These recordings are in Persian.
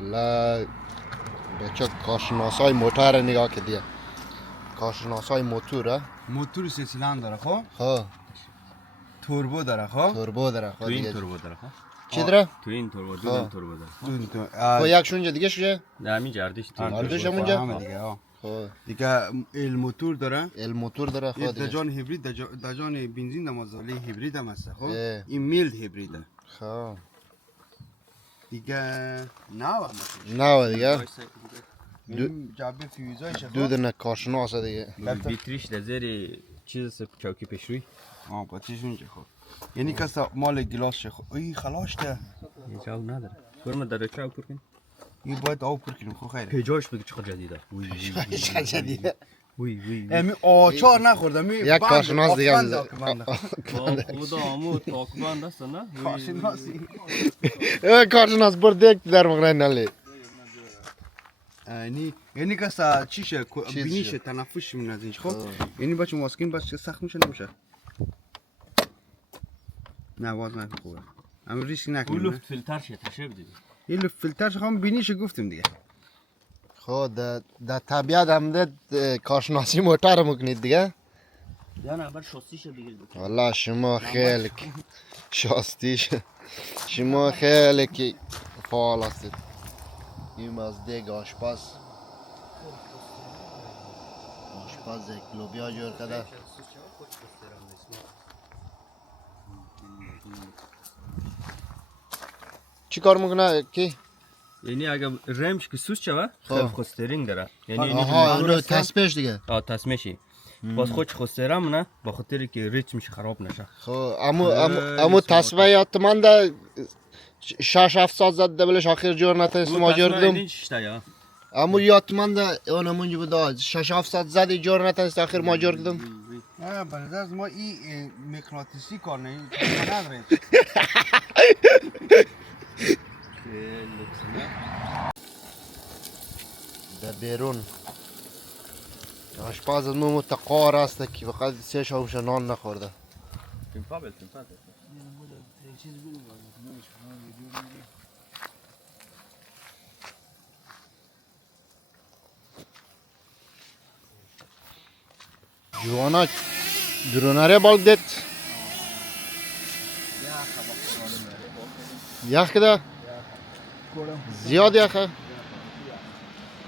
حالا بچه کارشناسای موتور رو نگاه کردیه. کارشناسای موتور موتور سه سیلندر داره خب؟ خب توربو داره خب؟ توربو داره خب تو این دیگه توربو داره خب؟ چی داره؟ تو این توربو دو توربو داره خب یکش اونجا دیگه شده؟ نه همین جردش تو این آردوش توربو. همونجا؟ همه دیگه ها خب دیگه ال موتور داره الموتور داره خب دیگه دجان هیبرید دجان بنزین دمازالی هیبرید هم هست خب؟ اه. این میلد هیبریده خب دیگه نه نه دیگه این جعبه فیوزایش دو دونه کارشناسه دیگه بیتریش در زیر چیز چوکی پیشروی باتیش اونجا خب یعنی کسا مال گلاس خب ای خلاص ده یه چاو نداره برم در چاو پر کن این باید آب پر کنیم خب خیره پیجاش بگو چقدر جدیده چه جدیده وی امی آچار نخوردم یک کارشناس دیگه خدا آمو تاکبند است نه کارشناسی کارشناس برده در مقنعه نلی یعنی کسا چیشه بینیشه تنفسش من از اینش خب یعنی بچه ماسکین بس سخت میشه نمیشه نه باز نه خوبه اما ریسک اون نکنیم لفت فیلتر شه تشه بدید این لفت فیلترش هم بینیشه گفتیم دیگه خب در طبیعت هم ده کارشناسی موتور میکنید دیگه یا نه بر شاستیشه بگیر والله شما خیلی شاستیش شما خیلی که فعال هستید این از دیگ آشپز یک لوبیا جور کرده چی کار میکنه کی؟ یعنی اگه رمش که سوس شوه خیلی خسترینگ داره یعنی آها اینو تسبیش دیگه تصمیشی باز خودش خسترم نه با خاطر که ریتمش خراب نشه خب امو تسبیح یاتمان ده 6-7 ساعت زد دبلش آخر جور نتونست ما جور کدم امو یاتمان ده اون منجی بود 6-7 ساعت زد جور نتونست آخر ما جور کدم نه بنظر ما این مغناطیسی کار نه نداره در بیرون آشپز از مو متقار است که فقط 3 شاوش نان نخورده جوانا دروناره بالک دید یخ کده زیاد یخه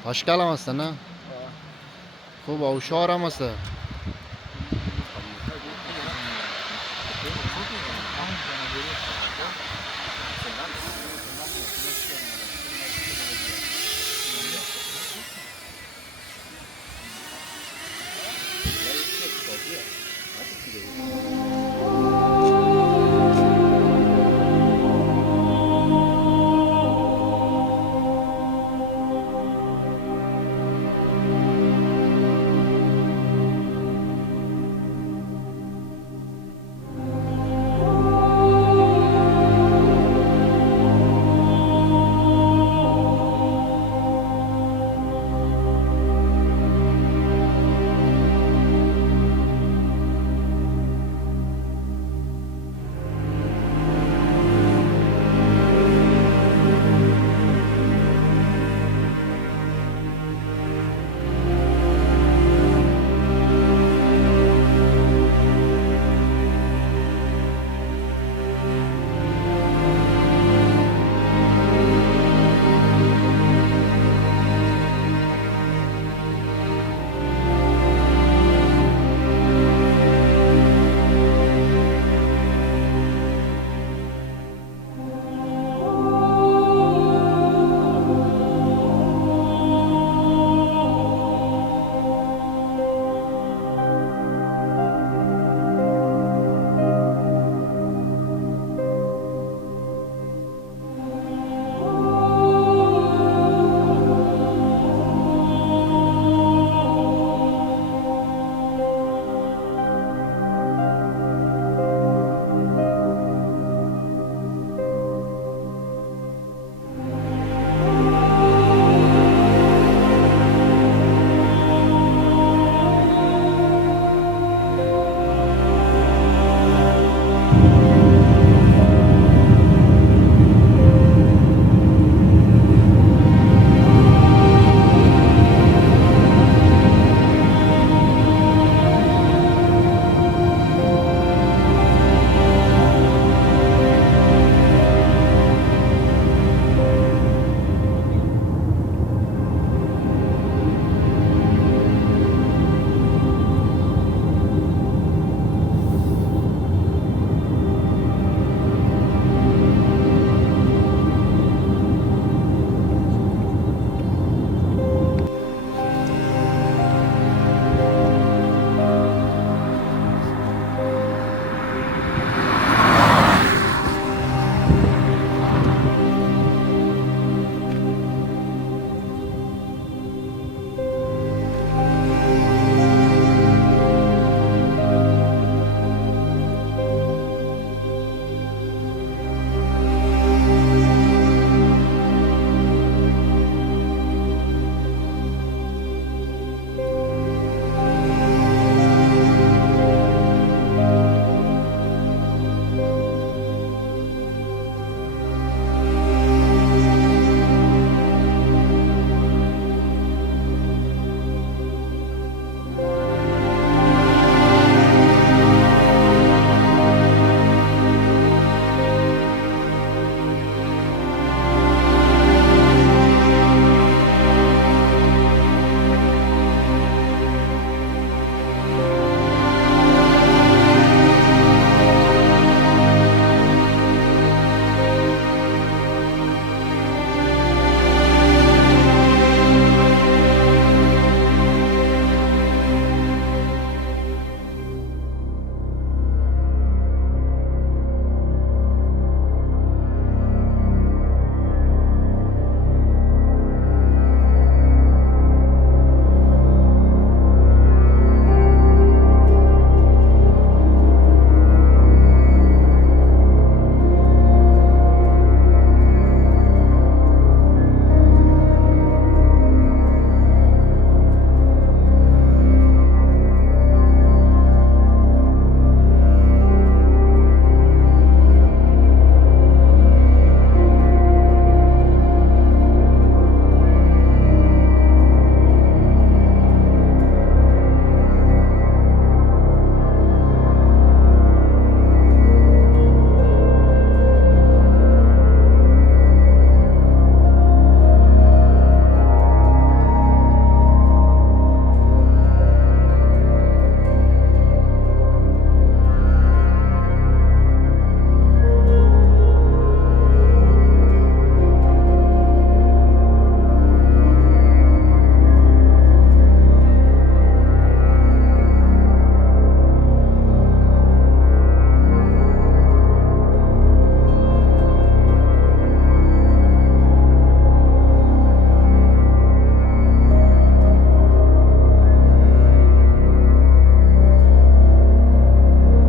هشکل هم هسته نه خوب اوشار هم هسته